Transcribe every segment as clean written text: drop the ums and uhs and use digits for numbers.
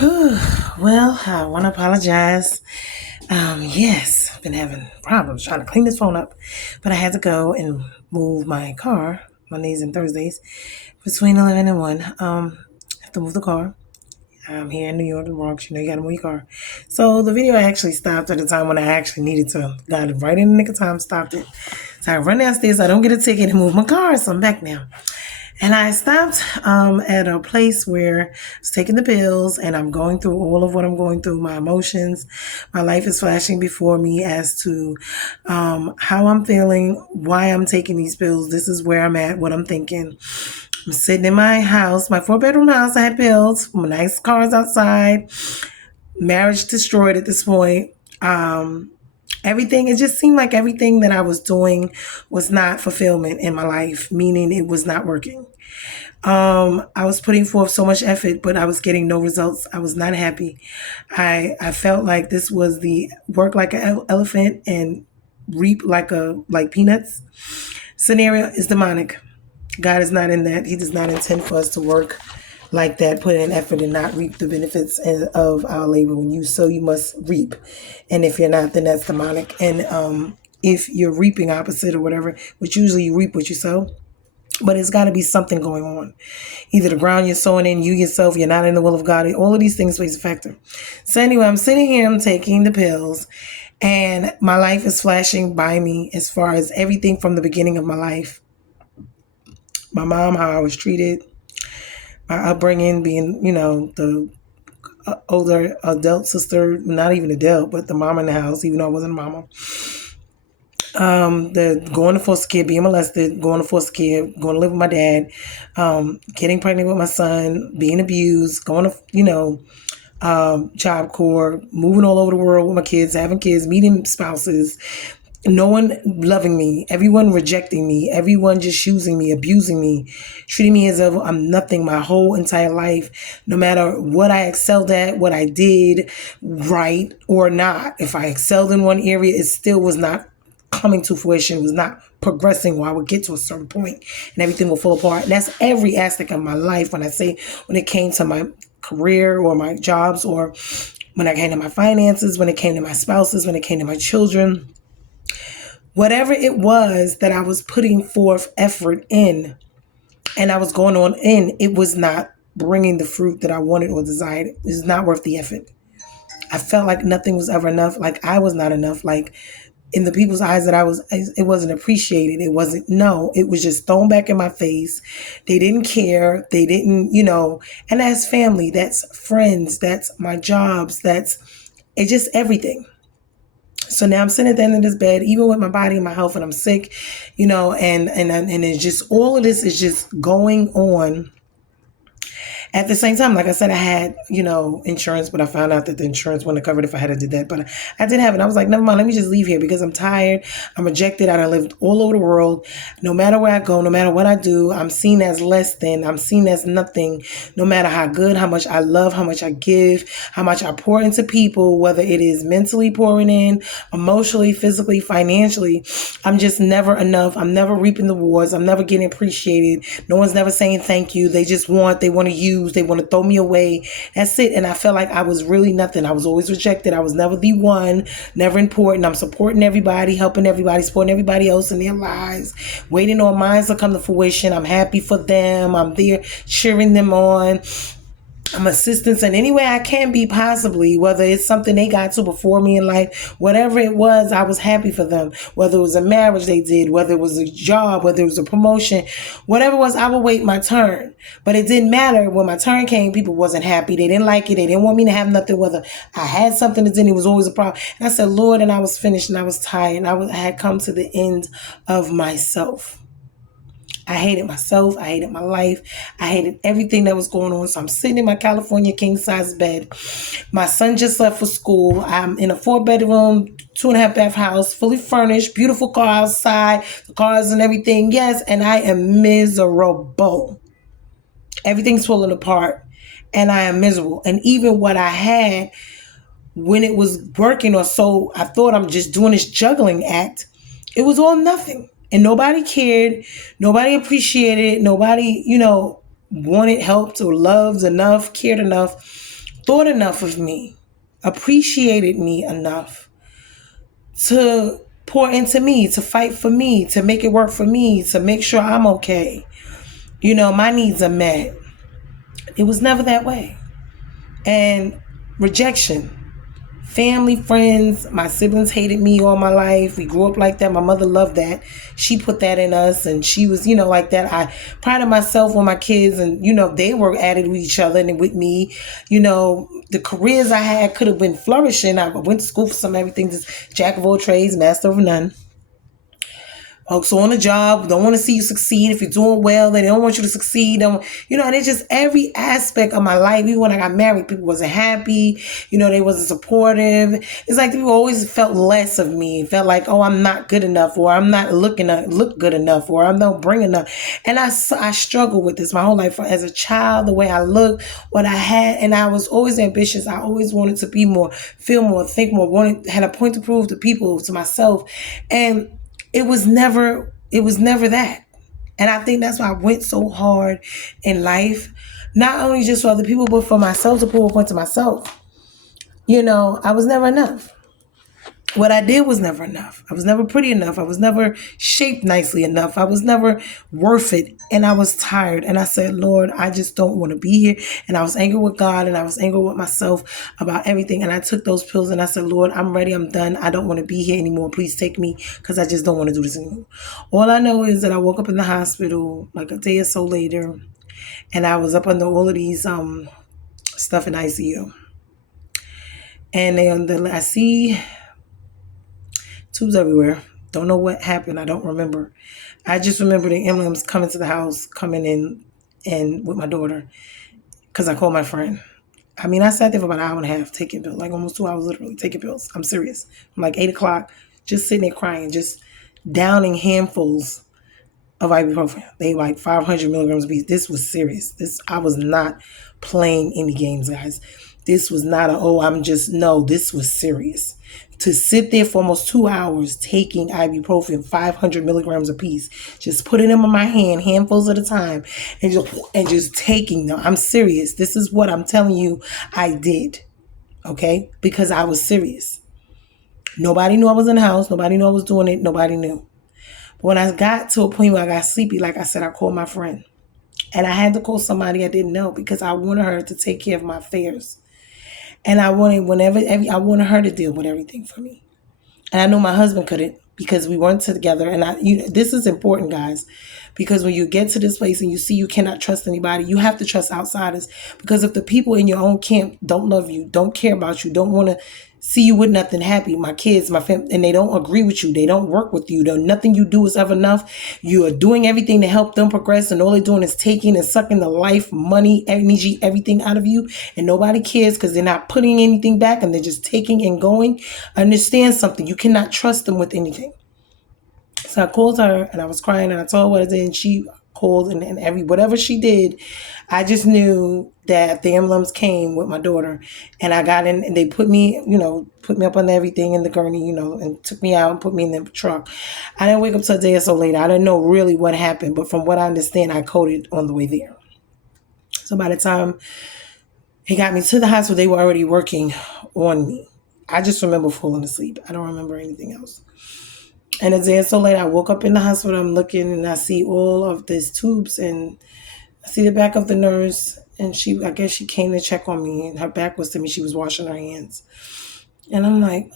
Well, I want to apologize. Yes, I've been having problems trying to clean this phone up, but I had to go and move my car Mondays and Thursdays between 11 and 1. I have to move the car. I'm here in New York, the Bronx. You know, you got to move your car. So the video actually stopped at the time when I actually needed to. Got it right in the nick of time, stopped it. So I run downstairs. I don't get a ticket and move my car. So I'm back now. And I stopped at a place where I was taking the pills and I'm going through all of what I'm going through, my emotions. My life is flashing before me as to how I'm feeling, why I'm taking these pills. This is where I'm at, what I'm thinking. I'm sitting in my house, my 4-bedroom house. I had bills, my nice cars outside, marriage destroyed at this point. Everything, it just seemed like everything that I was doing was not fulfillment in my life, meaning it was not working. I was putting forth so much effort, but I was getting no results. I was not happy. I felt like this was the work like an elephant and reap like peanuts scenario is demonic. God is not in that. He does not intend for us to work like that, put in effort and not reap the benefits of our labor. When you sow, you must reap. And if you're not, then that's demonic. And if you're reaping opposite or whatever, which usually you reap what you sow, but it's got to be something going on. Either the ground you're sowing in, you yourself, you're not in the will of God. All of these things plays a factor. So anyway, I'm sitting here, I'm taking the pills, and my life is flashing by me as far as everything from the beginning of my life. My mom, how I was treated, my upbringing, being, the older adult sister, not even adult, but the mom in the house, even though I wasn't a mama. The going to foster care, being molested, going to foster care, going to live with my dad, getting pregnant with my son, being abused, going to, Job Corps, moving all over the world with my kids, having kids, meeting spouses, no one loving me, everyone rejecting me, everyone just using me, abusing me, treating me as if I'm nothing my whole entire life, no matter what I excelled at, what I did right or not. If I excelled in one area, it still was not coming to fruition, was not progressing, where I would get to a certain point and everything will fall apart. And that's every aspect of my life. When it came to my career or my jobs, or when it came to my finances, when it came to my spouses, when it came to my children, whatever it was that I was putting forth effort in and I was going on in, it was not bringing the fruit that I wanted or desired. It was not worth the effort. I felt like nothing was ever enough, like I was not enough, like in the people's eyes that it wasn't appreciated. It wasn't, no, it was just thrown back in my face. They didn't care. They didn't, and that's family, that's friends, that's my jobs, it's just everything. So now I'm sitting at the end of this bed, even with my body and my health, and I'm sick, and it's just, all of this is just going on. At the same time, like I said, I had, insurance, but I found out that the insurance wouldn't have covered if I had to did that. But I did have it. I was like, never mind, let me just leave here because I'm tired. I'm rejected. I done lived all over the world. No matter where I go, no matter what I do, I'm seen as less than. I'm seen as nothing. No matter how good, how much I love, how much I give, how much I pour into people, whether it is mentally pouring in, emotionally, physically, financially, I'm just never enough. I'm never reaping the rewards. I'm never getting appreciated. No one's never saying thank you. They want to use. They want to throw me away. That's it. And I felt like I was really nothing. I was always rejected. I was never the one, never important. I'm supporting everybody, helping everybody, supporting everybody else in their lives, waiting on mine to come to fruition. I'm happy for them. I'm there cheering them on. I'm assistance in any way I can be, possibly, whether it's something they got to before me in life, whatever it was, I was happy for them. Whether it was a marriage they did, whether it was a job, whether it was a promotion, whatever it was, I would wait my turn. But it didn't matter. When my turn came, people wasn't happy. They didn't like it. They didn't want me to have nothing. Whether I had something that didn't, it was always a problem. And I said, Lord, and I was finished and I was tired. And I had come to the end of myself. I hated myself. I hated my life. I hated everything that was going on. So I'm sitting in my California king size bed. My son just left for school. I'm in a 4-bedroom, 2.5 bath house, fully furnished, beautiful car outside, the cars and everything. Yes. And I am miserable. Everything's falling apart and I am miserable. And even what I had, when it was working, or so I thought, I'm just doing this juggling act, it was all nothing. And nobody cared. Nobody appreciated it. Nobody, wanted, helped, or loved enough, cared enough thought enough of me, appreciated me enough to pour into me, to fight for me, to make it work for me, to make sure I'm okay. My needs are met. It was never that way. And rejection. Family, friends, my siblings hated me all my life. We grew up like that. My mother loved that. She put that in us, and she was, like that. I prided myself on my kids, and, they were added with each other and with me. The careers I had could have been flourishing. I went to school for some everything, just jack of all trades, master of none. So on the job, don't want to see you succeed. If you're doing well, they don't want you to succeed. And it's just every aspect of my life. Even when I got married, people wasn't happy. They wasn't supportive. It's like people always felt less of me. Felt like, oh, I'm not good enough, or I'm not look good enough, or I'm not bring enough. And I struggled with this my whole life. As a child, the way I looked, what I had, and I was always ambitious. I always wanted to be more, feel more, think more, had a point to prove to people, to myself. And it was never that. And I think that's why I went so hard in life, not only just for other people, but for myself, to prove a point to myself. I was never enough. What I did was never enough. I was never pretty enough. I was never shaped nicely enough. I was never worth it. And I was tired. And I said, Lord, I just don't want to be here. And I was angry with God, and I was angry with myself about everything. And I took those pills and I said, Lord, I'm ready. I'm done. I don't want to be here anymore. Please take me, because I just don't want to do this anymore. All I know is that I woke up in the hospital like a day or so later, and I was up under all of these stuff in ICU. And I see tubes everywhere. Don't know what happened. I don't remember. I just remember the ambulance coming to the house, coming in and with my daughter, because I called my friend. I sat there for about an hour and a half taking pills, like almost 2 hours literally taking pills. I'm serious. I'm like 8 o'clock, just sitting there crying, just downing handfuls of ibuprofen. They like 500 milligrams a piece. This was serious. I was not playing any games, guys. This was not this was serious. To sit there for almost 2 hours taking ibuprofen, 500 milligrams a piece, just putting them in my hand, handfuls at a time, and just taking them. I'm serious. This is what I'm telling you I did, okay? Because I was serious. Nobody knew I was in the house. Nobody knew I was doing it. Nobody knew. But when I got to a point where I got sleepy, like I said, I called my friend. And I had to call somebody I didn't know, because I wanted her to take care of my affairs. And I wanted her to deal with everything for me. And I know my husband couldn't, because we weren't together. And this is important, guys, because when you get to this place and you see you cannot trust anybody, you have to trust outsiders. Because if the people in your own camp don't love you, don't care about you, don't want to see you with nothing happy, my kids, my family, and they don't agree with you, they don't work with you, nothing you do is ever enough, you are doing everything to help them progress, and all they're doing is taking and sucking the life, money, energy, everything out of you, and nobody cares because they're not putting anything back, and they're just taking and going. Understand something, you cannot trust them with anything. So I called her and I was crying, and I told her what I did, and she called, and whatever she did, I just knew that the ambulance came with my daughter, and I got in, and they put me up on everything in the gurney, and took me out and put me in the truck. I didn't wake up till a day or so later. I didn't know really what happened, but from what I understand, I coded on the way there. So by the time he got me to the hospital, they were already working on me. I just remember falling asleep. I don't remember anything else. And a day or so later, I woke up in the hospital. I'm looking, and I see all of these tubes, and I see the back of the nurse, and I guess she came to check on me, and her back was to me. She was washing her hands. And I'm like,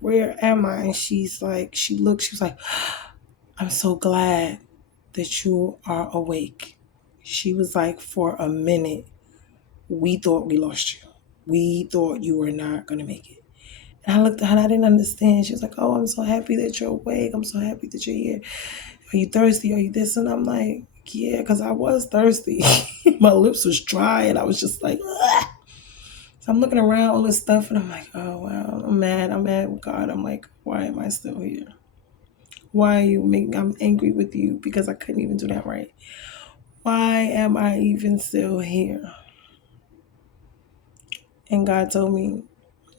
where am I? And she's like, she was like, I'm so glad that you are awake. She was like, for a minute, we thought we lost you. We thought you were not going to make it. And I looked at her and I didn't understand. She was like, oh, I'm so happy that you're awake. I'm so happy that you're here. Are you thirsty? Are you this? And I'm like, yeah, because I was thirsty. My lips was dry, and I was just like, ugh. So I'm looking around all this stuff, and I'm like, oh, wow, I'm mad with God. I'm like, why am I still here? Why are you making, I'm angry with you because I couldn't even do that right. Why am I even still here? And God told me,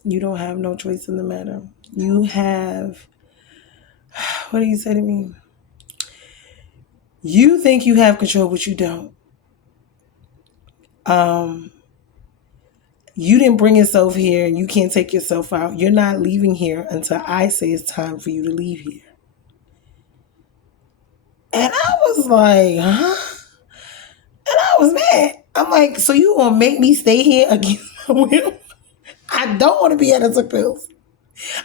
you don't have no choice in the matter. You have, what did he say to me? You think you have control, but you don't. You didn't bring yourself here and you can't take yourself out. You're not leaving here until I say it's time for you to leave here. And I was like, huh? And I was mad. I'm like, so you gonna make me stay here against my will? I don't want to be at the took pills.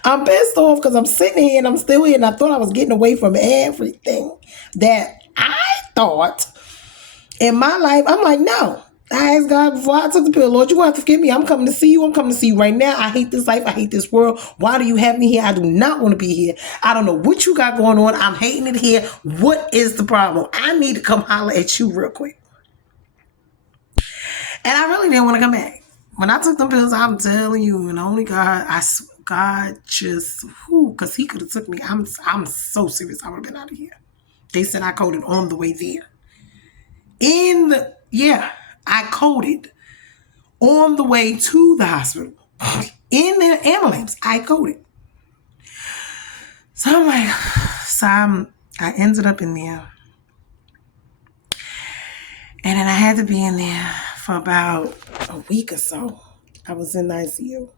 I'm pissed off because I'm sitting here and I'm still here and I thought I was getting away from everything that I thought in my life. I'm like, no. I asked God before I took the pill, Lord, you're going to have to forgive me. I'm coming to see you. I'm coming to see you right now. I hate this life. I hate this world. Why do you have me here? I do not want to be here. I don't know what you got going on. I'm hating it here. What is the problem? I need to come holler at you real quick. And I really didn't want to come back. When I took them pills, I'm telling you, and only God, God just, because he could have took me. I'm so serious. I would have been out of here. They said I coded on the way there. I coded on the way to the hospital. In the ambulance, I coded. So I'm like, I ended up in there. And then I had to be in there for about a week or so. I was in the ICU.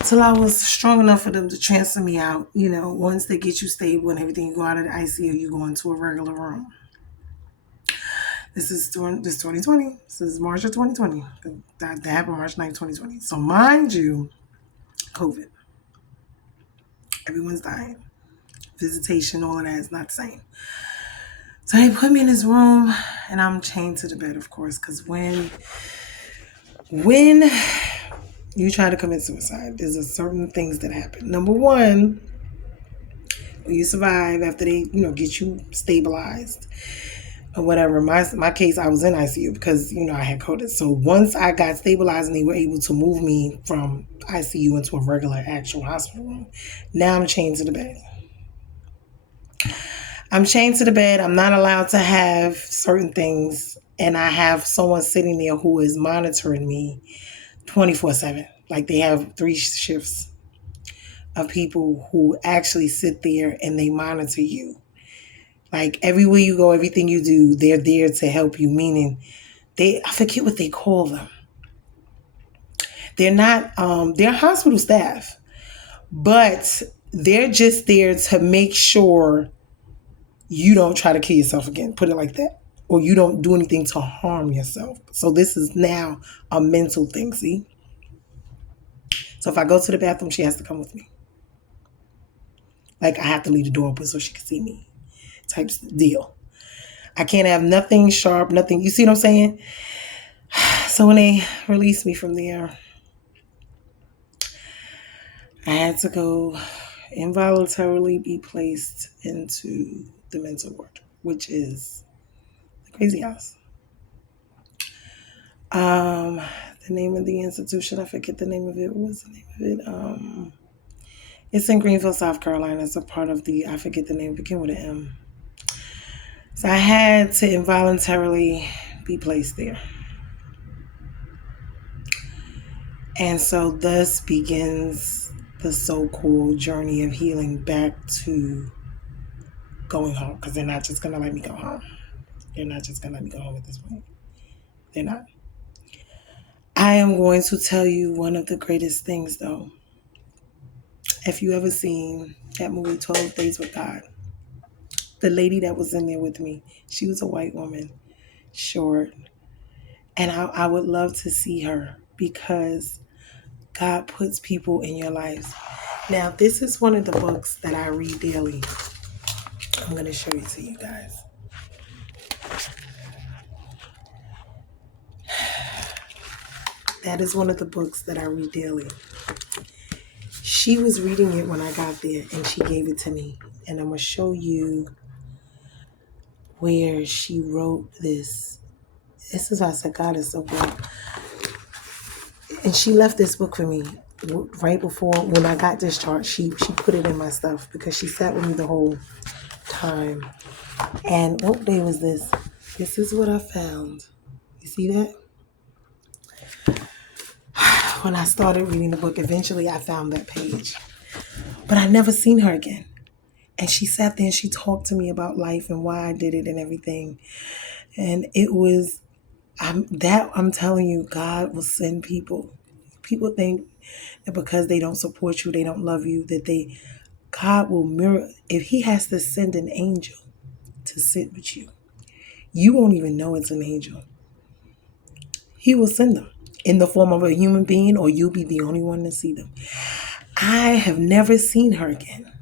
Till I was strong enough for them to transfer me out. You know, once they get you stable and everything, you go out of the ICU, you go into a regular room. This is 2020. This is March of 2020. That happened March 9th, 2020. So mind you, COVID. Everyone's dying. Visitation, all of that is not the same. So they put me in this room and I'm chained to the bed, of course, because when you try to commit suicide, there's a certain things that happen. Number one, when you survive after they, get you stabilized or whatever. My case, I was in ICU because, I had COVID. So once I got stabilized and they were able to move me from ICU into a regular actual hospital room, now I'm chained to the bed. I'm not allowed to have certain things. And I have someone sitting there who is monitoring me 24/7. Like they have 3 shifts of people who actually sit there and they monitor you. Like everywhere you go, everything you do, they're there to help you. Meaning I forget what they call them. They're not, they're hospital staff, but they're just there to make sure you don't try to kill yourself again. Put it like that. Or you don't do anything to harm yourself. So this is now a mental thing, see? So if I go to the bathroom, she has to come with me. Like I have to leave the door open so she can see me. Type deal. I can't have nothing sharp, nothing. You see what I'm saying? So when they released me from there, I had to go involuntarily be placed into the mental ward, which is the crazy house. The name of the institution, I forget the name of it. What was the name of it? It's in Greenville, South Carolina. It's a part of I forget the name, begin with an M. So I had to involuntarily be placed there. And so thus begins the so-called journey of healing back to going home, because they're not just going to let me go home. They're not just going to let me go home at this point. They're not. I am going to tell you one of the greatest things, though. If you ever seen that movie 12 Days with God, the lady that was in there with me, she was a white woman, short. And I would love to see her because God puts people in your lives. Now, this is one of the books that I read daily. I'm going to show it to you guys. That is one of the books that I read daily. She was reading it when I got there and she gave it to me. And I'm going to show you where she wrote this. This is why I said God is so good. And she left this book for me right before when I got discharged. She put it in my stuff because she sat with me the whole time. And what day was this? This is what I found. You see that? When I started reading the book, eventually I found that page. But I never seen her again. And she sat there and she talked to me about life and why I did it and everything. And it was, I'm telling you, God will send people. People think that because they don't support you, they don't love you, God will mirror. If he has to send an angel to sit with you, you won't even know it's an angel. He will send them in the form of a human being, or you'll be the only one to see them. I have never seen her again.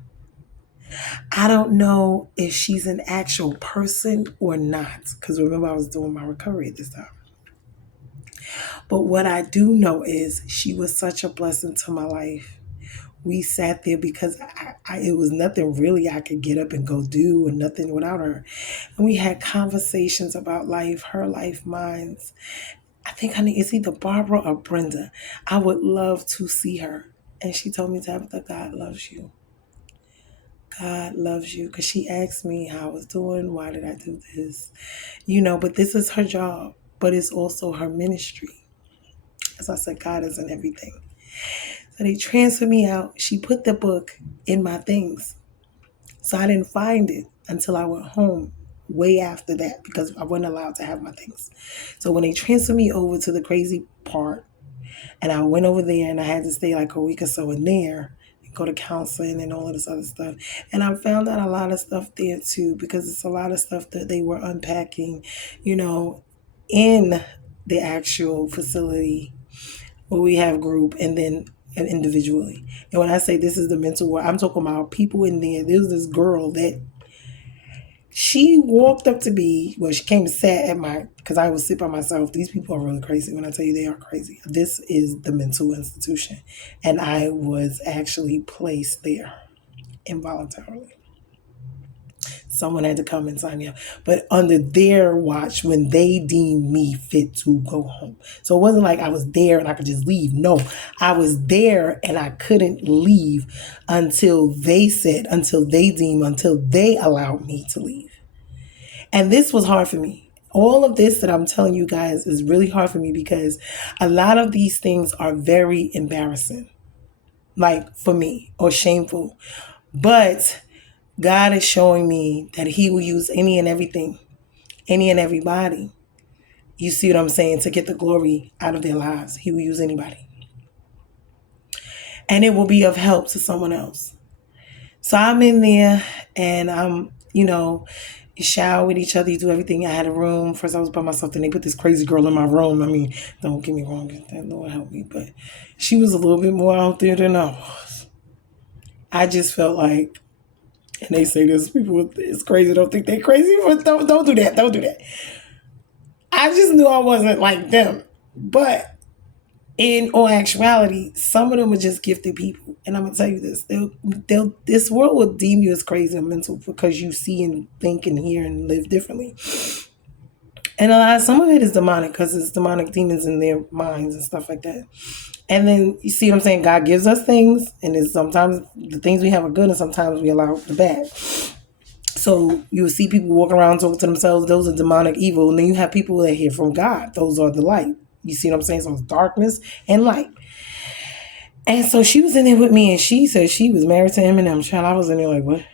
I don't know if she's an actual person or not, because remember, I was doing my recovery at this time. But what I do know is she was such a blessing to my life. We sat there because it was nothing really I could get up and go do, and nothing without her. And we had conversations about life, her life, mine. I think it's either Barbara or Brenda. I would love to see her. And she told me, Tabitha, God loves you. God loves you. Because she asked me how I was doing. Why did I do this? But this is her job. But it's also her ministry. As I said, God is in everything. So they transferred me out. She put the book in my things. So I didn't find it until I went home way after that, because I wasn't allowed to have my things. So when they transferred me over to the crazy part, and I went over there and I had to stay like a week or so in there, and go to counseling and all of this other stuff. And I found out a lot of stuff there too, because it's a lot of stuff that they were unpacking, in the actual facility where we have group and then individually. And when I say this is the mental world, I'm talking about people in there. There's this girl that she walked up to me. Well, she came and sat at because I would sit by myself. These people are really crazy. When I tell you they are crazy, this is the mental institution. And I was actually placed there involuntarily. Someone had to come and sign me up, but under their watch when they deemed me fit to go home. So it wasn't like I was there and I could just leave. No, I was there and I couldn't leave until they deemed, until they allowed me to leave. And this was hard for me. All of this that I'm telling you guys is really hard for me, because a lot of these things are very embarrassing, like for me, or shameful. But God is showing me that he will use any and everything, any and everybody. You see what I'm saying? To get the glory out of their lives. He will use anybody. And it will be of help to someone else. So I'm in there and I'm, you shower with each other, you do everything. I had a room. First I was by myself, then they put this crazy girl in my room. I mean, don't get me wrong, Lord help me, but she was a little bit more out there than I was. I just felt like, and they say this, people it's crazy, don't think they crazy, but don't do that. Don't do that. I just knew I wasn't like them. But in all actuality, some of them are just gifted people. And I'm gonna tell you this. This world will deem you as crazy and mental because you see and think and hear and live differently. And some of it is demonic, because it's demonic demons in their minds and stuff like that. And then you see what I'm saying? God gives us things, and it's sometimes the things we have are good, and sometimes we allow the bad. So you will see people walk around talking to themselves. Those are demonic evil. And then you have people that hear from God. Those are the light. You see what I'm saying? So it's darkness and light. And so she was in there with me, and she said she was married to Eminem. Child, I was in there like, what?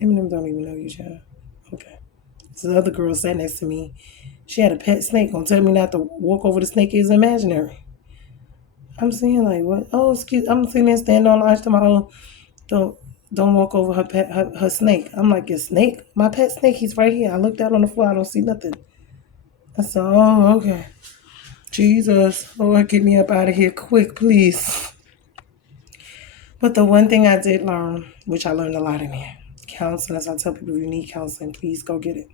Eminem don't even know you, child. Okay. So the other girl sat next to me. She had a pet snake. Gonna tell me not to walk over the snake is imaginary. I'm saying like, what? Oh, excuse. I'm sitting there standing on the ice to my own. Don't walk over her snake. I'm like, your snake? My pet snake, he's right here. I looked out on the floor. I don't see nothing. I said, oh, okay. Jesus, Lord, get me up out of here quick, please. But the one thing I did learn, which I learned a lot in here, counseling. As I tell people, if you need counseling, please go get it.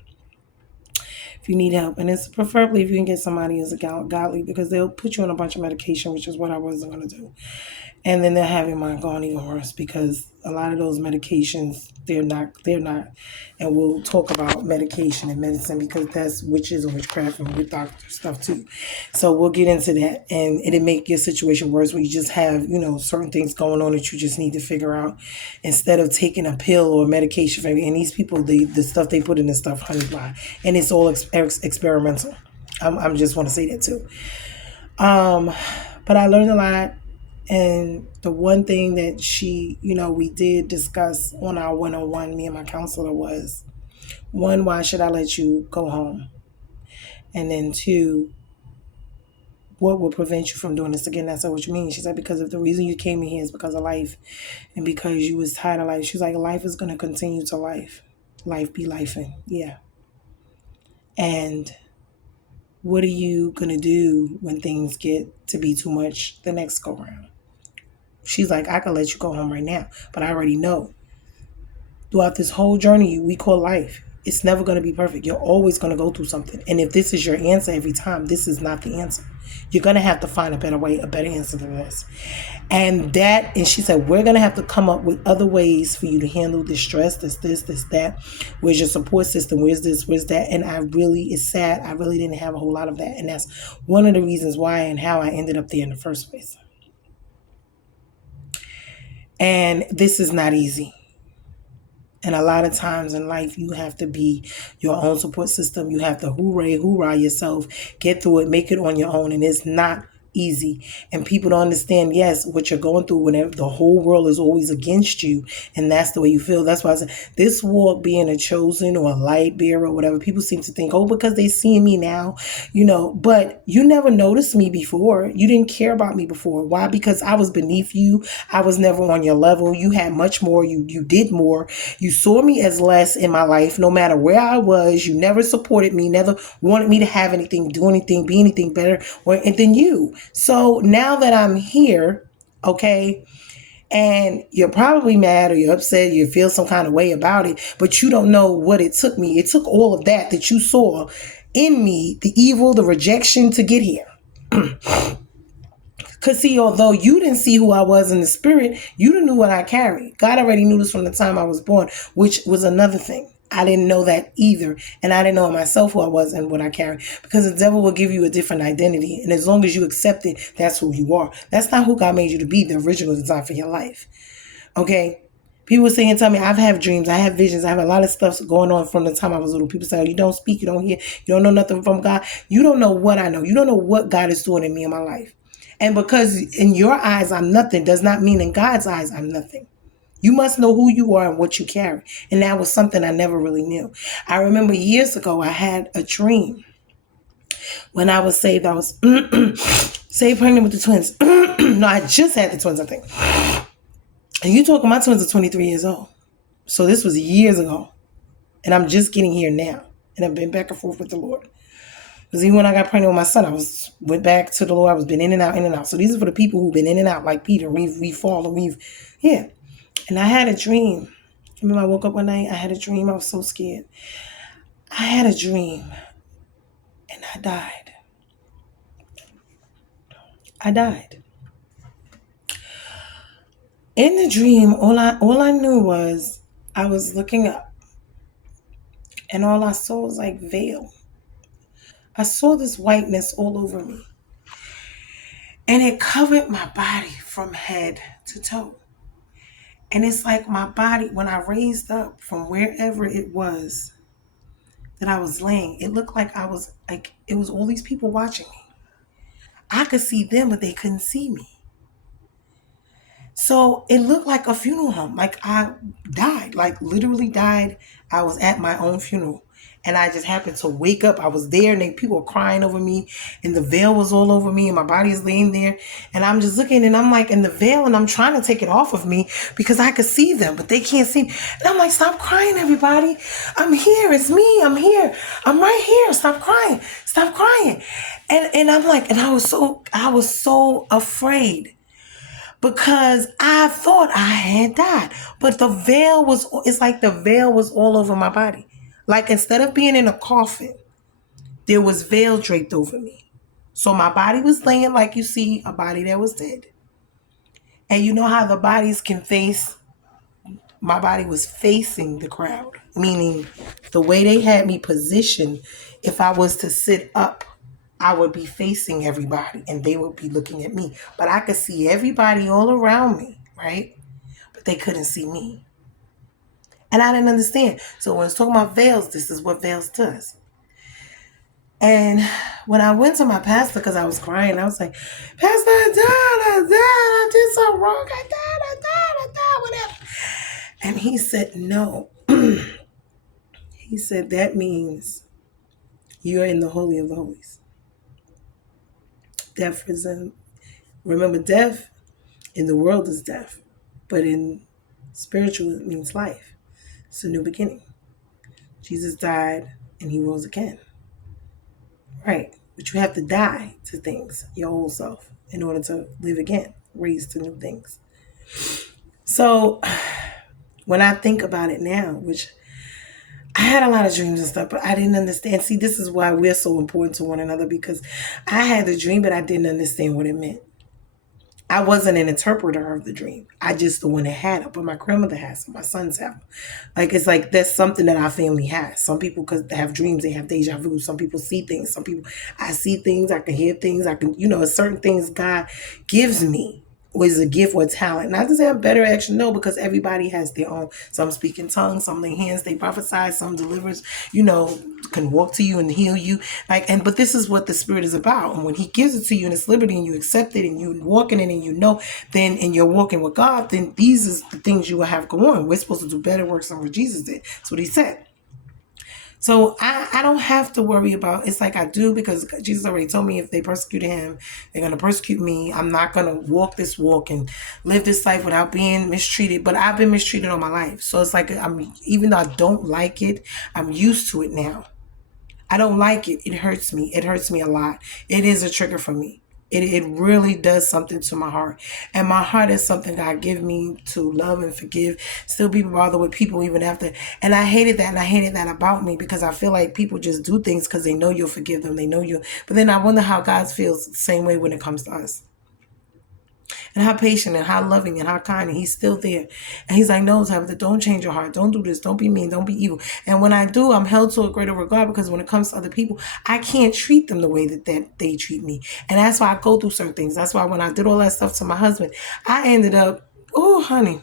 If you need help. And it's preferably if you can get somebody who's godly, because they'll put you on a bunch of medication, which is what I wasn't going to do. And then they're having mine gone even worse, because a lot of those medications, they're not, and we'll talk about medication and medicine, because that's witches and witchcraft and with doctor stuff too. So we'll get into that, and it'll make your situation worse when you just have, certain things going on that you just need to figure out, instead of taking a pill or medication for everything. And these people, the stuff they put in this stuff, honey fly, and it's all experimental. I'm just want to say that too. But I learned a lot. And the one thing that we did discuss on our one-on-one, me and my counselor, was, one, why should I let you go home? And then two, what will prevent you from doing this again? I said, what you mean? She said, because if the reason you came in here is because of life and because you was tired of life. She's like, life is going to continue to life. Life be lifing. Yeah. And what are you going to do when things get to be too much the next go round? She's like, I could let you go home right now, but I already know throughout this whole journey we call life, it's never going to be perfect. You're always going to go through something. And if this is your answer every time, this is not the answer. You're going to have to find a better way, a better answer than this. And she said, we're going to have to come up with other ways for you to handle the stress, this, that. Where's your support system? Where's this, where's that? And it's sad. I really didn't have a whole lot of that. And that's one of the reasons why and how I ended up there in the first place. And this is not easy. And a lot of times in life, you have to be your own support system. You have to hoorah yourself, get through it, make it on your own. And it's not easy. And people don't understand, yes, what you're going through whenever the whole world is always against you. And that's the way you feel. That's why I said this walk, being a chosen or a light bearer or whatever, people seem to think, oh, because they see me now, but you never noticed me before. You didn't care about me before. Why? Because I was beneath you. I was never on your level. You had much more. You did more. You saw me as less in my life, no matter where I was. You never supported me, never wanted me to have anything, do anything, be anything better than you. So now that I'm here, okay, and you're probably mad or you're upset, you feel some kind of way about it, but you don't know what it took me. It took all of that you saw in me, the evil, the rejection, to get here. Because see, although you didn't see who I was in the spirit, you didn't know what I carried. God already knew this from the time I was born, which was another thing. I didn't know that either. And I didn't know myself who I was and what I carried. Because the devil will give you a different identity. And as long as you accept it, that's who you are. That's not who God made you to be, the original design for your life. Okay? People say and tell me, I've had dreams, I have visions, I have a lot of stuff going on from the time I was little. People say, oh, you don't speak, you don't hear, you don't know nothing from God. You don't know what I know. You don't know what God is doing in me in my life. And because in your eyes I'm nothing does not mean in God's eyes I'm nothing. You must know who you are and what you carry. And that was something I never really knew. I remember years ago I had a dream. When I was saved, I was saved pregnant with the twins. No, I just had the twins, I think. And you talking, my twins are 23 years old. So this was years ago. And I'm just getting here now. And I've been back and forth with the Lord. Because even when I got pregnant with my son, went back to the Lord. I was been in and out. So these are for the people who've been in and out, like Peter. We fall and yeah. And I had a dream. Remember, I woke up one night. I had a dream. I was so scared. I had a dream, and I died. I died. In the dream, all I knew was I was looking up, and all I saw was like veil. I saw this whiteness all over me. And it covered my body from head to toe. And it's like my body, when I raised up from wherever it was that I was laying, it looked like it was all these people watching me. I could see them, but they couldn't see me. So it looked like a funeral home. Like I died, like literally died. I was at my own funeral. And I just happened to wake up. I was there and people were crying over me and the veil was all over me and my body is laying there. And I'm just looking and I'm like in the veil and I'm trying to take it off of me because I could see them, but they can't see me. And I'm like, stop crying, everybody. I'm here. It's me. I'm here. I'm right here. Stop crying. Stop crying. And I'm like, and I was so afraid. Because I thought I had died. But it's like the veil was all over my body. Like instead of being in a coffin, there was veil draped over me. So my body was laying like you see a body that was dead. And you know how the bodies can face, my body was facing the crowd. Meaning the way they had me positioned, if I was to sit up, I would be facing everybody and they would be looking at me. But I could see everybody all around me, right? But they couldn't see me. And I didn't understand. So when it's talking about veils, this is what veils does. And when I went to my pastor, because I was crying, I was like, Pastor, I did something wrong. I died, whatever. And he said, no. He said, that means you're in the Holy of Holies. Death is remember, death in the world is death, but in spiritual it means life. It's a new beginning. Jesus died and he rose again. Right. But you have to die to things, your old self, in order to live again, raised to new things. So when I think about it now, which I had a lot of dreams and stuff, but I didn't understand. See, this is why we're so important to one another, because I had the dream, but I didn't understand what it meant. I wasn't an interpreter of the dream. I just the one that had it, but my grandmother has it, my sons have them. Like, it's like that's something that our family has. Some people, because they have dreams, they have deja vu. Some people see things. Some people, I see things, I can hear things, I can, certain things God gives me was a gift or talent. Not to say I'm better at action, no, because everybody has their own. Some speak in tongues, some lay hands, they prophesy, some delivers, can walk to you and heal you. But this is what the Spirit is about. And when He gives it to you and it's liberty and you accept it and you walk in it and then and you're walking with God, then these is the things you will have go on. We're supposed to do better works than what Jesus did. That's what He said. So I don't have to worry about, it's like I do, because Jesus already told me if they persecuted him, they're going to persecute me. I'm not going to walk this walk and live this life without being mistreated. But I've been mistreated all my life. So it's like, even though I don't like it, I'm used to it now. I don't like it. It hurts me. It hurts me a lot. It is a trigger for me. It really does something to my heart. And my heart is something God give me to love and forgive, still be bothered with people even after. And I hated that, and I hated that about me, because I feel like people just do things because they know you'll forgive them. They know you. But then I wonder how God feels the same way when it comes to us. And how patient and how loving and how kind, and He's still there. And He's like, no, Tabitha, don't change your heart. Don't do this. Don't be mean. Don't be evil. And when I do, I'm held to a greater regard, because when it comes to other people, I can't treat them the way that they treat me. And that's why I go through certain things. That's why when I did all that stuff to my husband, I ended up, oh, honey,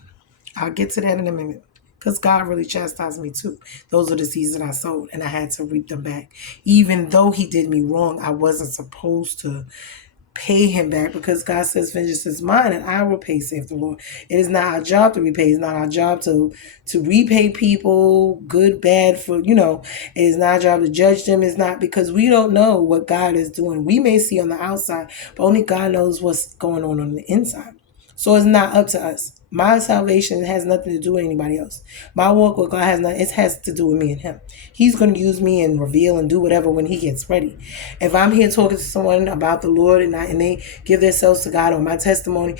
I'll get to that in a minute. Because God really chastised me too. Those are the seeds that I sowed, and I had to reap them back. Even though He did me wrong, I wasn't supposed to pay Him back, because God says, vengeance is mine and I will pay, saith the Lord. It is not our job to repay. It's not our job to repay people, good, bad, for, it is not our job to judge them. It's not, because we don't know what God is doing. We may see on the outside, but only God knows what's going on the inside. So it's not up to us. My salvation has nothing to do with anybody else. My walk with God has to do with me and Him. He's going to use me and reveal and do whatever when He gets ready. If I'm here talking to someone about the Lord and they give themselves to God, or my testimony,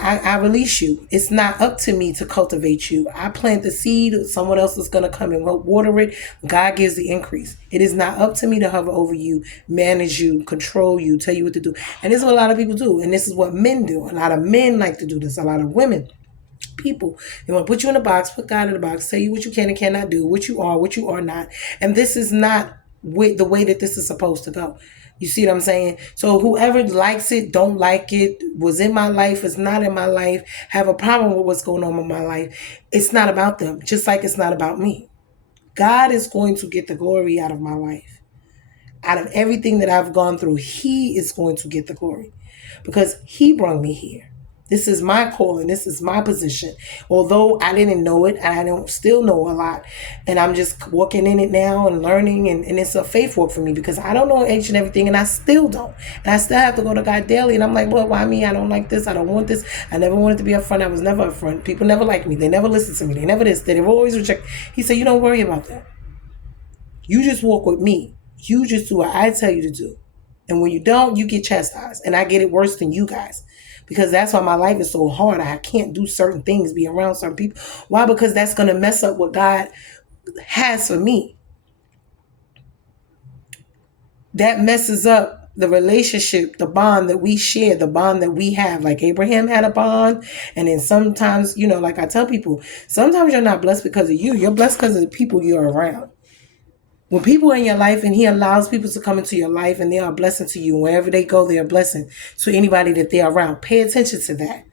I release you. It's not up to me to cultivate you. I plant the seed. Someone else is going to come and water it. God gives the increase. It is not up to me to hover over you, manage you, control you, tell you what to do. And this is what a lot of people do. And this is what men do. A lot of men like to do this. A lot of women. People, they want to put you in a box, put God in a box, tell you what you can and cannot do, what you are not. And this is not the way that this is supposed to go. You see what I'm saying? So whoever likes it, don't like it, was in my life, is not in my life, have a problem with what's going on in my life, it's not about them, just like it's not about me. God is going to get the glory out of my life. Out of everything that I've gone through, He is going to get the glory, because He brought me here. This is my calling. This is my position. Although I didn't know it, and I don't still know a lot, and I'm just walking in it now and learning, and it's a faith walk for me, because I don't know each and everything, and I still don't. And I still have to go to God daily, and I'm like, well, why me? I don't like this. I don't want this. I never wanted to be up front. I was never up front. People never liked me. They never listened to me. They never this. They were always rejected. He said, you don't worry about that. You just walk with me. You just do what I tell you to do. And when you don't, you get chastised. And I get it worse than you guys. Because that's why my life is so hard. I can't do certain things, be around certain people. Why? Because that's going to mess up what God has for me. That messes up the relationship, the bond that we share, the bond that we have. Like Abraham had a bond. And then sometimes, like I tell people, sometimes you're not blessed because of you. You're blessed because of the people you're around. When people are in your life and He allows people to come into your life and they are a blessing to you, wherever they go, they're a blessing to anybody that they're around. Pay attention to that.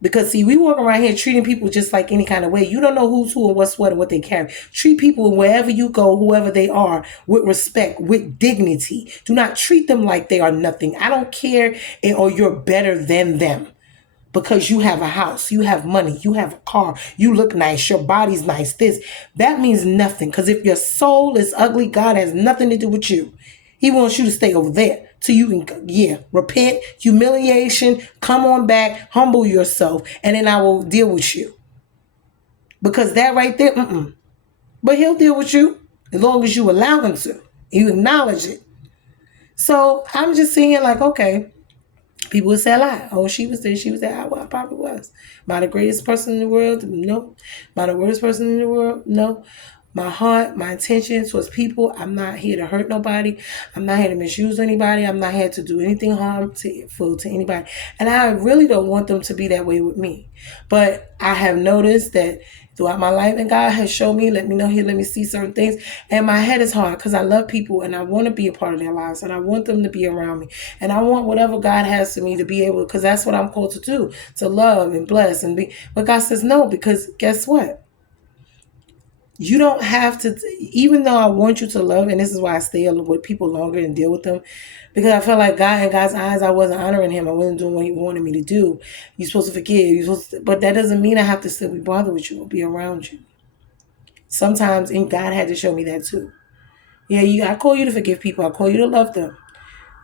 Because, see, we walk around here treating people just like any kind of way. You don't know who's who and what's what and what they carry. Treat people wherever you go, whoever they are, with respect, with dignity. Do not treat them like they are nothing. I don't care or you're better than them. Because you have a house, you have money, you have a car, you look nice, your body's nice, that means nothing. Because if your soul is ugly, God has nothing to do with you. He wants you to stay over there. till you can, repent, humiliation, come on back, humble yourself, and then I will deal with you. Because that right there, But he'll deal with you as long as you allow him to. You acknowledge it. So I'm just seeing like, okay, people would say a lot. Oh, she was there, she was there. Well, I probably was. Am I the greatest person in the world? No. Am I the worst person in the world? No. My heart, my intention towards people, I'm not here to hurt nobody. I'm not here to misuse anybody. I'm not here to do anything harmful to anybody. And I really don't want them to be that way with me. But I have noticed that throughout my life, and God has shown me, let me know here, let me see certain things. And my head is hard because I love people and I want to be a part of their lives and I want them to be around me. And I want whatever God has for me to be able, because that's what I'm called to do, to love and bless and be. But God says no, because guess what? You don't have to, even though I want you to love, and this is why I stay with people longer and deal with them, because I felt like God, in God's eyes, I wasn't honoring him. I wasn't doing what he wanted me to do. You're supposed to forgive. But that doesn't mean I have to still be bothered with you or be around you. Sometimes, and God had to show me that too. Yeah, I call you to forgive people. I call you to love them.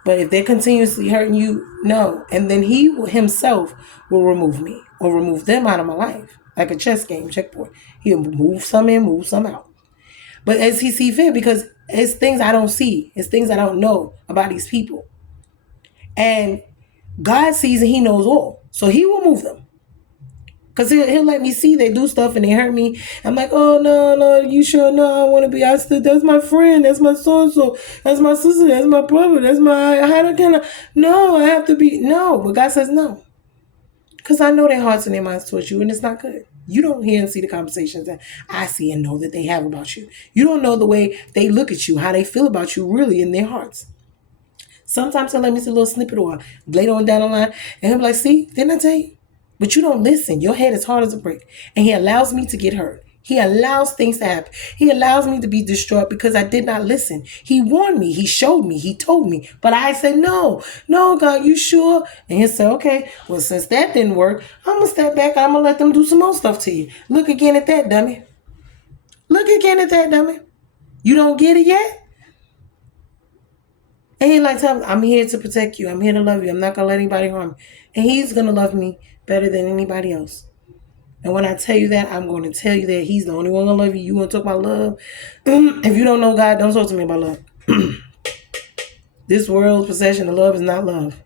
But if they're continuously hurting you, no. And then he himself will remove me or remove them out of my life. Like a chess game, checkboard. He'll move some in, move some out. But as he see fit, because it's things I don't see. It's things I don't know about these people. And God sees and he knows all. So he will move them. Because he'll let me see they do stuff and they hurt me. I'm like, oh, no, you sure? No, I want to be. That's my friend. That's my so-and-so. That's my sister. That's my brother. That's my, no, I have to be. No, but God says no. Because I know their hearts and their minds towards you, and it's not good. You don't hear and see the conversations that I see and know that they have about you. You don't know the way they look at you, how they feel about you really in their hearts. Sometimes he'll let me see a little snippet or later on down the line, and he'll be like, see, didn't I tell you? But you don't listen. Your head is hard as a brick. And he allows me to get hurt. He allows things to happen. He allows me to be distraught because I did not listen. He warned me. He showed me. He told me. But I said, no, God, you sure? And he said, okay, well, since that didn't work, I'm going to step back and I'm going to let them do some more stuff to you. Look again at that, dummy. Look again at that, dummy. You don't get it yet? And he like, I'm here to protect you. I'm here to love you. I'm not going to let anybody harm you. And he's going to love me better than anybody else. And when I tell you that, I'm going to tell you that he's the only one going to love you. You want to talk about love? If you don't know God, don't talk to me about love. This world's possession of love is not love.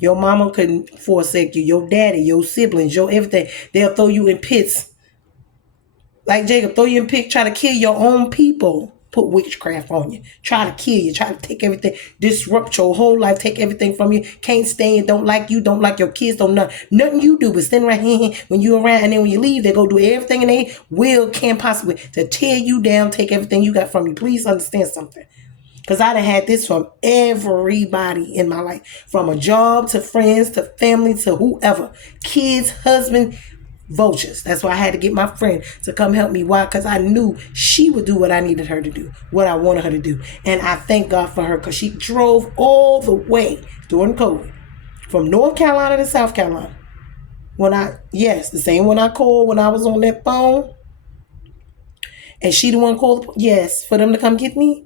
Your mama couldn't forsake you. Your daddy, your siblings, your everything. They'll throw you in pits. Like Jacob, throw you in pits, try to kill your own people. Put witchcraft on you. Try to kill you. Try to take everything. Disrupt your whole life. Take everything from you. Can't stand. Don't like you. Don't like your kids. Don't know. Nothing you do but stand right here when you're around. And then when you leave, they go do everything and they can possibly to tear you down. Take everything you got from you. Please understand something. Because I done had this from everybody in my life. From a job to friends to family to whoever. Kids, husband, vultures. That's why I had to get my friend to come help me. Why? Because I knew she would do what I needed her to do, what I wanted her to do. And I thank God for her because she drove all the way during COVID from North Carolina to South Carolina. The same one I called when I was on that phone. And she the one called, for them to come get me.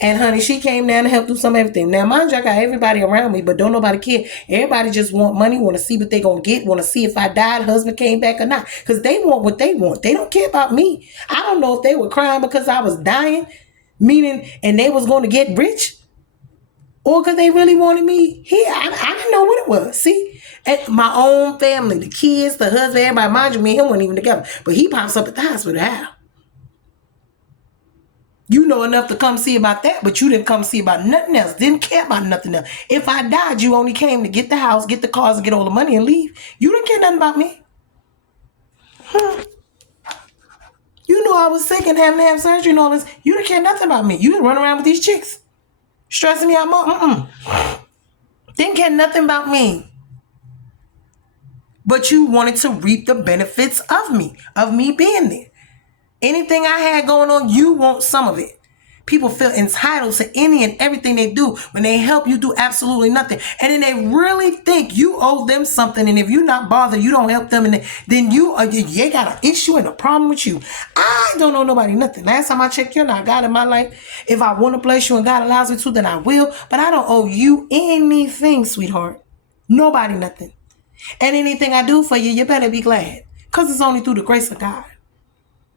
And honey, she came down to help do some everything. Now, mind you, I got everybody around me, but don't nobody care. Everybody just want money, want to see what they going to get, want to see if I died, husband came back or not. Because they want what they want. They don't care about me. I don't know if they were crying because I was dying, and they was going to get rich, or because they really wanted me here. I didn't know what it was. See? And my own family, the kids, the husband, everybody, mind you, me and him weren't even together. But he pops up at the hospital. How? You know enough to come see about that, but you didn't come see about nothing else. Didn't care about nothing else. If I died, you only came to get the house, get the cars, and get all the money and leave. You didn't care nothing about me. You know I was sick and having to have surgery and all this. You didn't care nothing about me. You didn't run around with these chicks. Stressing me out more. Didn't care nothing about me. But you wanted to reap the benefits of me being there. Anything I had going on, you want some of it. People feel entitled to any and everything they do. When they help, you do absolutely nothing. And then they really think you owe them something. And if you're not bothered, you don't help them. And then they got an issue and a problem with you. I don't owe nobody nothing. Last time I checked, you're not God in my life. If I want to bless you and God allows me to, then I will. But I don't owe you anything, sweetheart. Nobody nothing. And anything I do for you, you better be glad. Because it's only through the grace of God.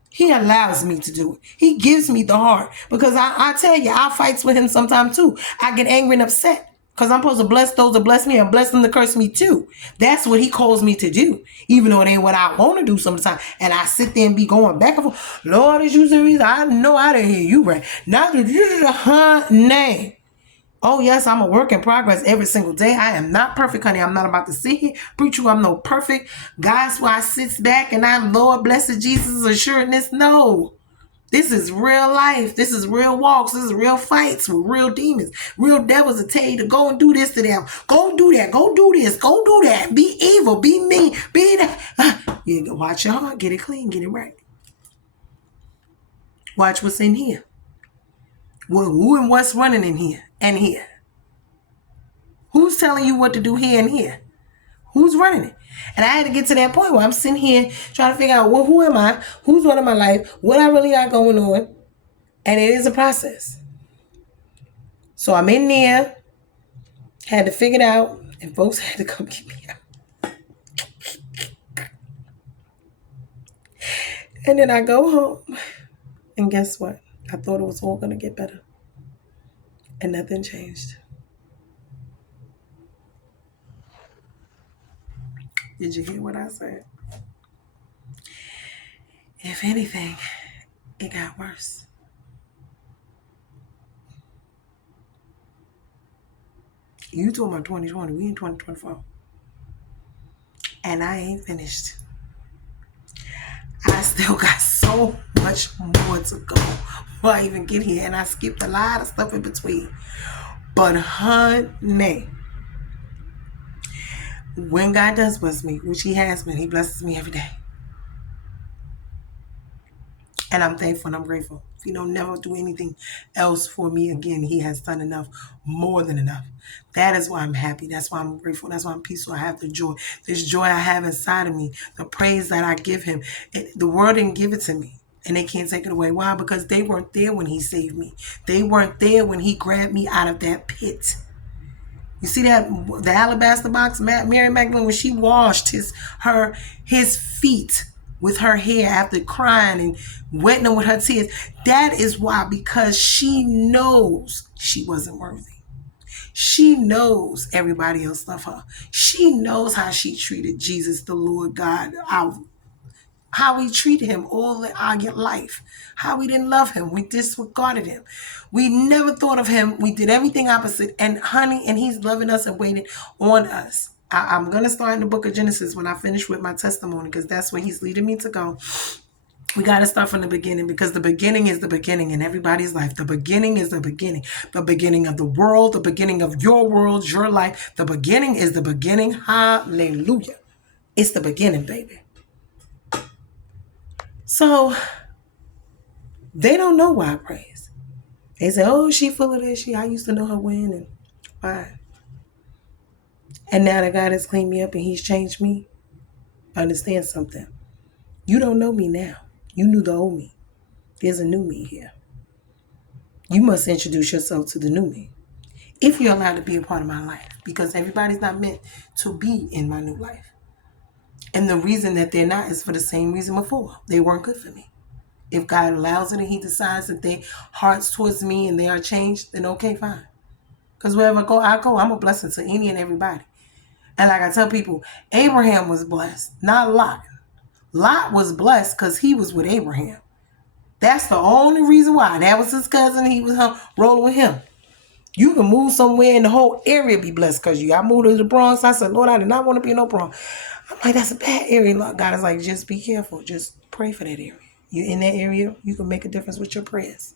He allows me to do it. He gives me the heart. Because I tell you, I fights with him sometimes too. I get angry and upset. Because I'm supposed to bless those that bless me and bless them to curse me too. That's what he calls me to do. Even though it ain't what I want to do sometimes. And I sit there and be going back and forth. Lord, is you serious? I know I didn't hear you right. Not the name. Oh, yes, I'm a work in progress every single day. I am not perfect, honey. I'm not about to sit here, preach you. I'm no perfect. God's why I sits back and I'm, Lord, blessed Jesus, assuredness. No, this is real life. This is real walks. This is real fights with real demons. Real devils that tell you to go and do this to them. Go do that. Go do this. Go do that. Be evil. Be mean. Be that. You watch your heart. Get it clean. Get it right. Watch what's in here. Well, who and what's running in here and here? Who's telling you what to do here and here? Who's running it? And I had to get to that point where I'm sitting here trying to figure out, well, who am I? Who's running my life? What I really got going on? And it is a process. So I'm in there, had to figure it out, and folks had to come get me out. And then I go home, and guess what? I thought it was all going to get better. And nothing changed. Did you hear what I said? If anything, it got worse. You talking about 2020, we in 2024. And I ain't finished. I still got so much more to go before I even get here. And I skipped a lot of stuff in between. But honey, when God does bless me, which he has been, he blesses me every day. And I'm thankful and I'm grateful. If he don't never do anything else for me again, he has done enough, more than enough. That is why I'm happy. That's why I'm grateful. That's why I'm peaceful. I have the joy. This joy I have inside of me, the praise that I give him. The world didn't give it to me. And they can't take it away. Why? Because they weren't there when he saved me. They weren't there when he grabbed me out of that pit. You see that, the alabaster box, Mary Magdalene, when she washed his feet with her hair after crying and wetting them with her tears. That is why, because she knows she wasn't worthy. She knows everybody else loved her. She knows how she treated Jesus, the Lord God, how we treated him all our life, how we didn't love him. We disregarded him. We never thought of him. We did everything opposite. And honey, and he's loving us and waiting on us. I'm going to start in the book of Genesis when I finish with my testimony, because that's where he's leading me to go. We got to start from the beginning, because the beginning is the beginning in everybody's life. The beginning is the beginning of the world, the beginning of your world, your life. The beginning is the beginning. Hallelujah. It's the beginning, baby. So they don't know why I praise. They say, oh, she full of this. I used to know her when, and why. And now that God has cleaned me up and he's changed me, understand something. You don't know me now. You knew the old me. There's a new me here. You must introduce yourself to the new me, if you're allowed to be a part of my life, because everybody's not meant to be in my new life. And the reason that they're not is for the same reason before. They weren't good for me. If God allows it and he decides that their hearts towards me and they are changed, then okay, fine. Because wherever I go, I'm a blessing to any and everybody. And like I tell people, Abraham was blessed, not Lot. Lot was blessed because he was with Abraham. That's the only reason why. That was his cousin. He was rolling with him. You can move somewhere and the whole area be blessed because you. I moved to the Bronx. I said, Lord, I did not want to be in no Bronx. I'm like, that's a bad area. God is like, just be careful. Just pray for that area. You in that area, you can make a difference with your prayers.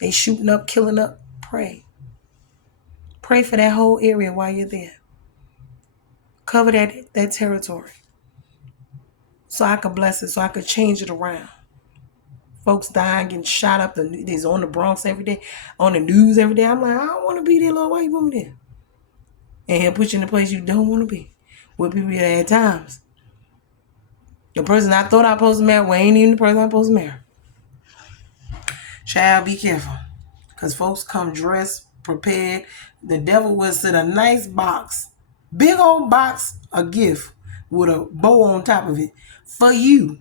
They shooting up, killing up. Pray. Pray for that whole area while you're there. Cover that territory. So I could bless it, so I could change it around folks dying, getting shot up. There's on the Bronx every day, on the news every day. I'm like, I don't want to be there, Lord. Why you put me there? And he'll put you in a place you don't want to be. With people at times. The person I thought I was supposed to marry, well, ain't even the person I'm supposed to marry. Child, be careful. Because folks come dressed, prepared. The devil will set a nice box, big old box, a gift with a bow on top of it for you.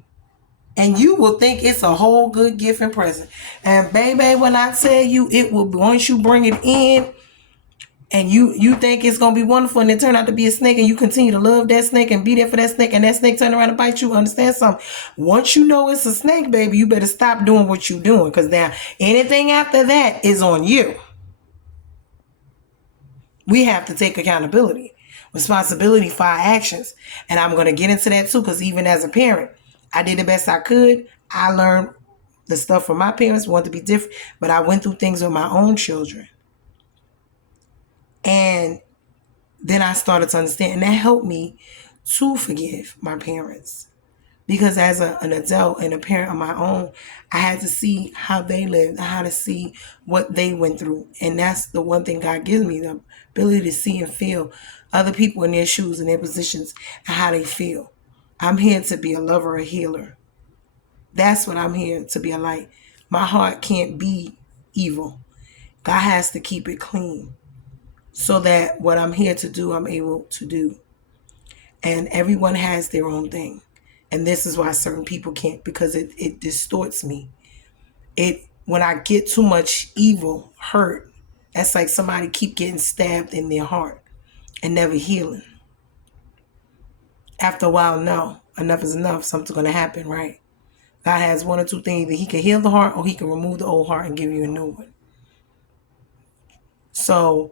And you will think it's a whole good gift and present. And baby, when I tell you, it will, once you bring it in, and you think it's gonna be wonderful, and it turned out to be a snake, and you continue to love that snake and be there for that snake, and that snake turn around and bite you. Understand something? Once you know it's a snake, baby, you better stop doing what you're doing, because now anything after that is on you. We have to take accountability, responsibility for our actions, and I'm gonna get into that too, because even as a parent, I did the best I could. I learned the stuff from my parents, wanted to be different, but I went through things with my own children. And then I started to understand, and that helped me to forgive my parents. Because as an adult and a parent of my own, I had to see how they lived, I had to see what they went through. And that's the one thing God gives me, the ability to see and feel other people in their shoes and their positions and how they feel. I'm here to be a lover, a healer. That's what I'm here to be, a light. My heart can't be evil. God has to keep it clean, so that what I'm here to do, I'm able to do. And everyone has their own thing. And this is why certain people can't, because it distorts me. When I get too much evil, hurt, that's like somebody keep getting stabbed in their heart and never healing. After a while, no, enough is enough. Something's going to happen, right? God has one or two things. Either he can heal the heart, or he can remove the old heart and give you a new one. So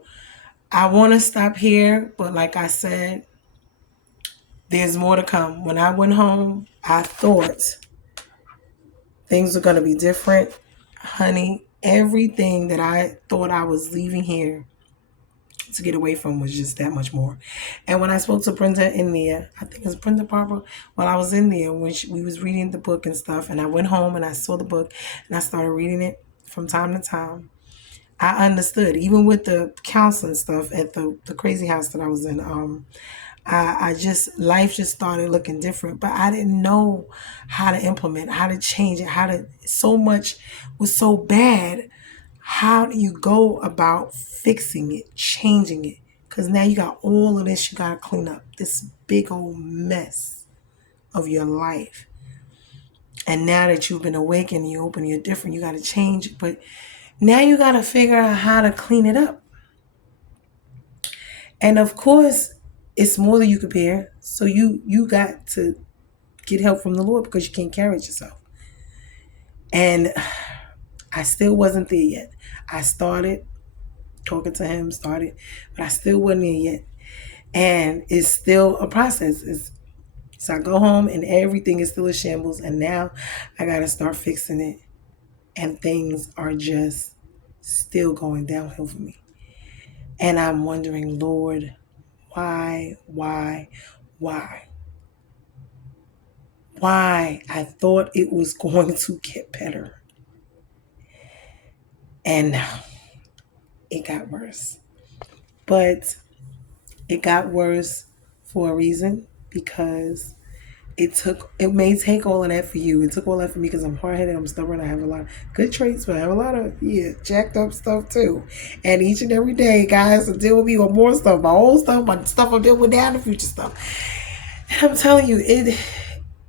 I want to stop here, but like I said, there's more to come. When I went home, I thought things were going to be different. Honey, everything that I thought I was leaving here to get away from was just that much more. And when I spoke to Brenda in there, I think it's Brenda Barber, while I was in there, when we was reading the book and stuff, and I went home and I saw the book and I started reading it from time to time, I understood, even with the counseling stuff at the crazy house that I was in. I just, life just started looking different, but I didn't know how to implement, how to change it, so much was so bad. How do you go about fixing it, changing it? Because now you got all of this you got to clean up, this big old mess of your life. And now that you've been awakened, you open, you're different, you got to change it. But now you got to figure out how to clean it up. And of course, it's more than you could bear. So you got to get help from the Lord, because you can't carry it yourself. And I still wasn't there yet. I started talking to him, but I still wasn't there yet. And it's still a process. So I go home and everything is still a shambles. And now I got to start fixing it. And things are just still going downhill for me. And I'm wondering, Lord, why? Why? I thought it was going to get better. And now it got worse. But it got worse for a reason, because it may take all of that for you. It took all that for me, because I'm hard-headed, I'm stubborn, I have a lot of good traits, but I have a lot of jacked up stuff too. And each and every day, guys, to deal with me with more stuff, my old stuff, my stuff I'm dealing with now, the future stuff. And I'm telling you,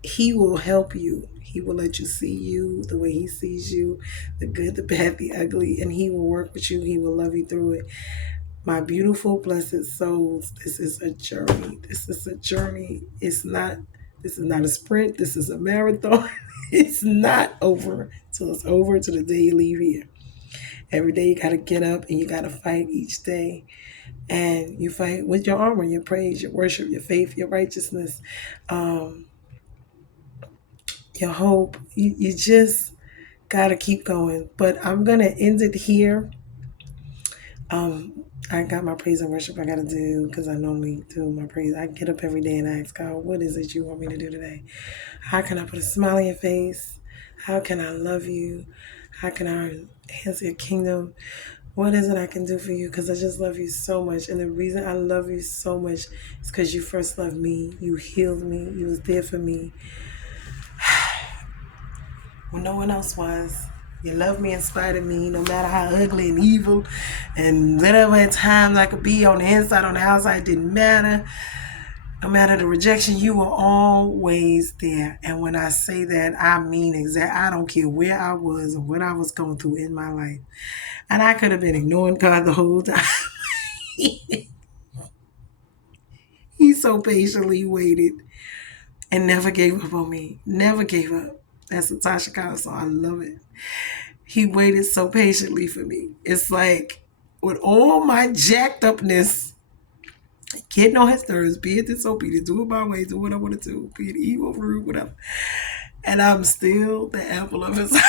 he will help you. He will let you see you the way he sees you, the good, the bad, the ugly, and he will work with you. He will love you through it. My beautiful, blessed souls, this is a journey. This is a journey. This is not a sprint. This is a marathon. It's not over till it's over, till the day you leave here. Every day you got to get up and you got to fight each day. And you fight with your armor, your praise, your worship, your faith, your righteousness, your hope. You just got to keep going. But I'm going to end it here. I got my praise and worship I got to do, because I normally do my praise. I get up every day and I ask God, what is it you want me to do today? How can I put a smile on your face? How can I love you? How can I enhance your kingdom? What is it I can do for you? Because I just love you so much. And the reason I love you so much is because you first loved me. You healed me. You was there for me when no one else was. You loved me in spite of me, no matter how ugly and evil and whatever at times I could be on the inside, on the outside, it didn't matter. No matter the rejection, you were always there. And when I say that, I mean exact. I don't care where I was or what I was going through in my life. And I could have been ignoring God the whole time. He so patiently waited and never gave up on me. Never gave up. That's a Tasha Cobbs song. I love it. He waited so patiently for me. It's like with all my jacked upness, getting on his nerves, being disobedient, doing my way, do what I want to do, being evil, rude, whatever. And I'm still the apple of his eye.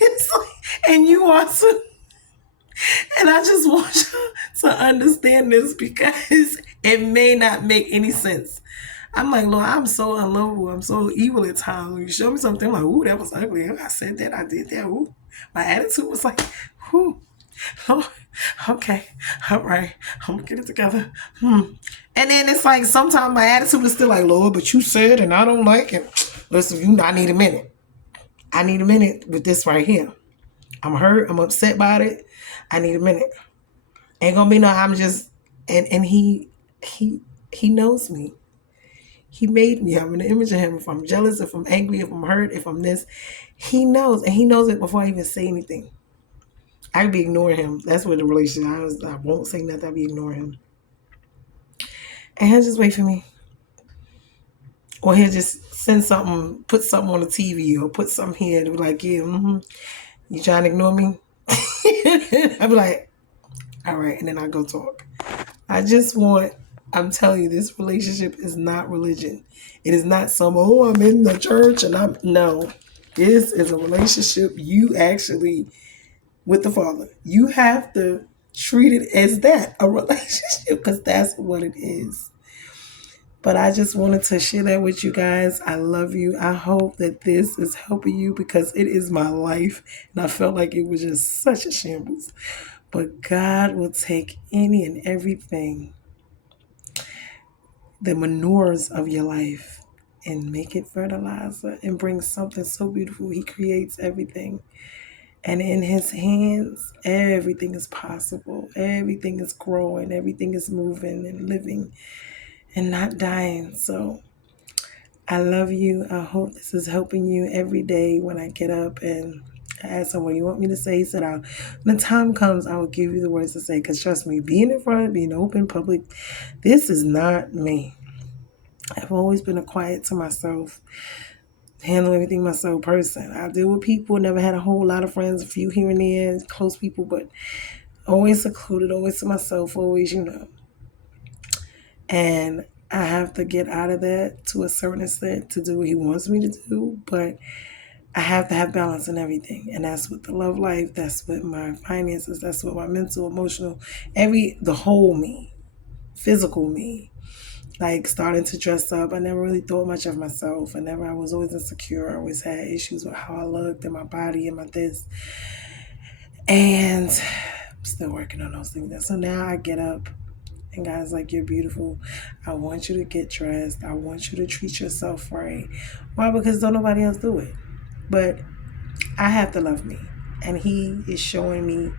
It's like, and you are too. And I just want you to understand this because it may not make any sense. I'm like, Lord, I'm so unlovable. I'm so evil at times. When you show me something, I'm like, ooh, that was ugly. I said that. I did that. Ooh. My attitude was like, ooh, Lord, okay, all right, I'm gonna get it together. And then it's like sometimes my attitude is still like, Lord, but you said, and I don't like it. Listen, I need a minute. I need a minute with this right here. I'm hurt. I'm upset about it. I need a minute. Ain't gonna be no. I'm just and he knows me. He made me. I'm in the image of him. If I'm jealous, if I'm angry, if I'm hurt, if I'm this, he knows, and he knows it before I even say anything. I could be ignoring him. That's what the relationship is. I won't say nothing. I'll be ignoring him, and he'll just wait for me, or he'll just send something, put something on the TV, or put something here to be like, yeah, you trying to ignore me? I'll be like, all right, and then I go talk. I'm telling you, this relationship is not religion. It is not I'm in the church no. This is a relationship you actually, with the Father. You have to treat it as that, a relationship, because that's what it is. But I just wanted to share that with you guys. I love you. I hope that this is helping you because it is my life. And I felt like it was just such a shambles. But God will take any and everything, the manures of your life, and make it fertilizer and bring something so beautiful. He creates everything. And in his hands, everything is possible. Everything is growing. Everything is moving and living and not dying. So I love you. I hope this is helping you every day when I get up and I ask him, what do you want me to say? He said, when the time comes, I will give you the words to say. Because trust me, being in front, being open, public, this is not me. I've always been a quiet to myself, handle everything myself person. I deal with people, never had a whole lot of friends, a few here and there, close people, but always secluded, always to myself, always, And I have to get out of that to a certain extent to do what he wants me to do, but I have to have balance in everything. And that's with the love life, that's with my finances, that's with my mental, emotional, the whole me, physical me. Like starting to dress up. I never really thought much of myself. I was always insecure. I always had issues with how I looked and my body and my this. And I'm still working on those things. So now I get up and God's like, you're beautiful. I want you to get dressed. I want you to treat yourself right. Why? Because don't nobody else do it. But I have to love me. And he is showing me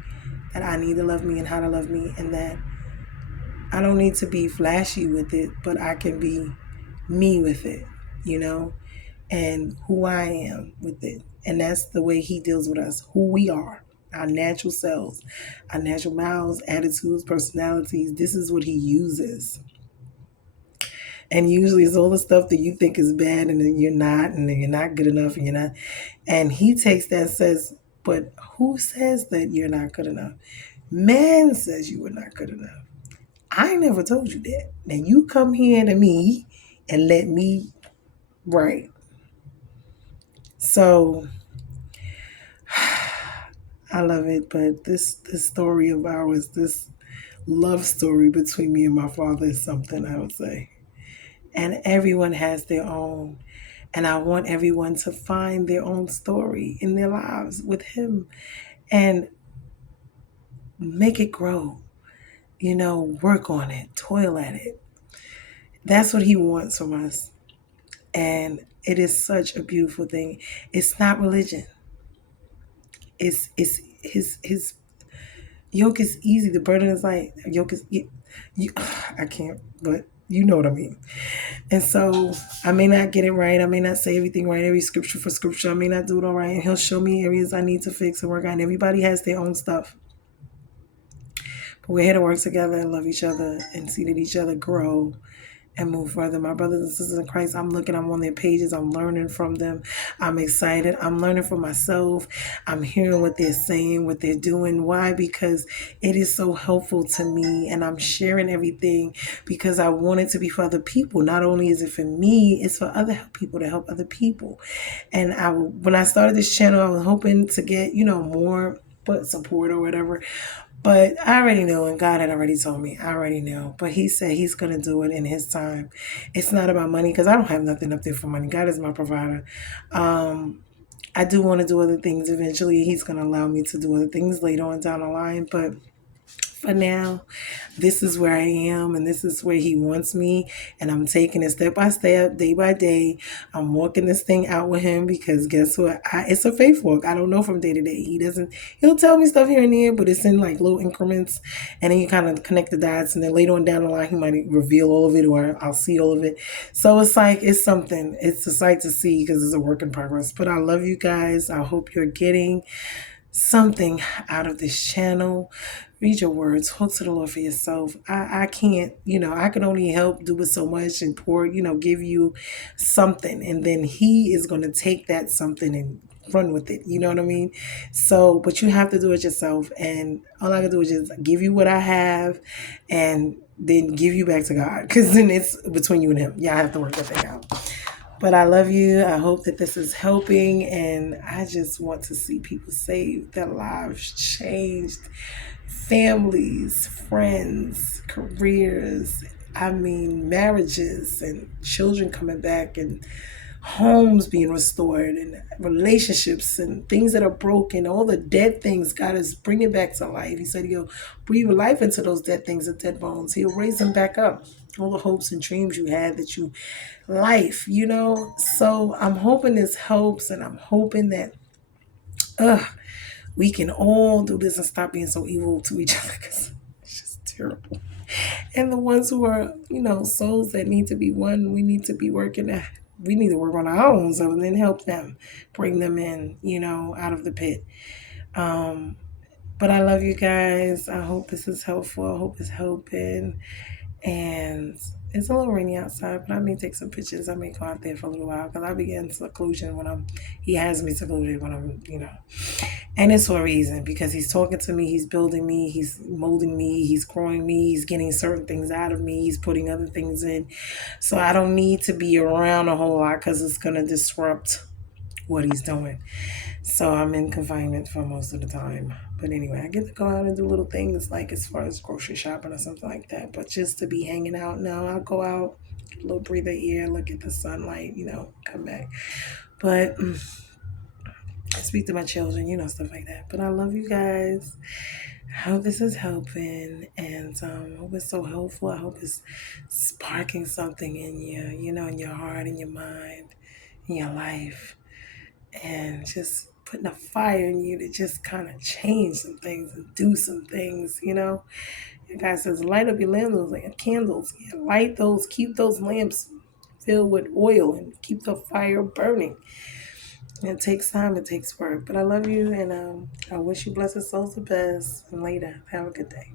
that I need to love me and how to love me, and that I don't need to be flashy with it, but I can be me with it, and who I am with it. And that's the way he deals with us, who we are, our natural selves, our natural mouths, attitudes, personalities. This is what he uses. And usually it's all the stuff that you think is bad and then you're not good enough and you're not. And he takes that and says, but who says that you're not good enough? Man says you were not good enough. I never told you that. Now you come here to me and let me right. So I love it, but this story of ours, this love story between me and my father is something I would say. And everyone has their own. And I want everyone to find their own story in their lives with him and make it grow. Work on it, toil at it. That's what he wants from us. And it is such a beautiful thing. It's not religion. It's his yoke is easy. The burden is light. Yoke is you. I can't, but you know what I mean. And so I may not get it right. I may not say everything right, every scripture for scripture. I may not do it all right. And he'll show me areas I need to fix and work on. Everybody has their own stuff. But we're here to work together and love each other and see that each other grow and move further. My brothers and sisters in Christ, I'm on their pages. I'm learning from them. I'm excited. I'm learning from myself. I'm hearing what they're saying, what they're doing. Why? Because it is so helpful to me, and I'm sharing everything because I want it to be for other people. Not only is it for me, it's for other people to help other people. And when I started this channel, I was hoping to get, more support or whatever. But I already know, and God had already told me. I already know. But he said he's going to do it in his time. It's not about money because I don't have nothing up there for money. God is my provider. I do want to do other things eventually. He's going to allow me to do other things later on down the line. But for now, this is where I am, and this is where he wants me, and I'm taking it step by step, day by day. I'm walking this thing out with him because guess what? It's a faith walk. I don't know from day to day. He'll tell me stuff here and there, but it's in like little increments, and then you kind of connect the dots, and then later on down the line, he might reveal all of it, or I'll see all of it. So it's something. It's a sight to see because it's a work in progress. But I love you guys. I hope you're getting something out of this channel. Read your words, talk to the Lord for yourself. I can't, I can only help do it so much and pour, give you something. And then he is going to take that something and run with it. You know what I mean? So, but you have to do it yourself. And all I can do is just give you what I have and then give you back to God. Because then it's between you and him. Yeah, I have to work that thing out. But I love you. I hope that this is helping. And I just want to see people saved, their lives changed, families, friends, careers. Marriages and children coming back and homes being restored and relationships and things that are broken, all the dead things God is bringing back to life. He said he'll breathe life into those dead things, the dead bones. He'll raise them back up. All the hopes and dreams you had life, So I'm hoping this helps, and I'm hoping that we can all do this and stop being so evil to each other because it's just terrible. And the ones who are, souls that need to be won, we need to be working at. We need to work on our own and then help them, bring them in, out of the pit. But I love you guys. I hope this is helpful. I hope it's helping. And it's a little rainy outside, but I may take some pictures. I may go out there for a little while because I be in seclusion he has me secluded when I'm, And it's for a reason because he's talking to me, he's building me, he's molding me, he's growing me, he's getting certain things out of me, he's putting other things in. So I don't need to be around a whole lot because it's going to disrupt what he's doing. So I'm in confinement for most of the time. But anyway, I get to go out and do little things like as far as grocery shopping or something like that. But just to be hanging out, no, I'll go out, get a little breather air, look at the sunlight, come back. But I speak to my children, stuff like that. But I love you guys. I hope this is helping, and I hope it's so helpful. I hope it's sparking something in you, in your heart, in your mind, in your life, and just putting a fire in you to just kind of change some things and do some things, The guy says, light up your lamps like candles. Yeah, light those, keep those lamps filled with oil and keep the fire burning. It takes time, it takes work. But I love you, and I wish you blessed souls the best. And later, have a good day.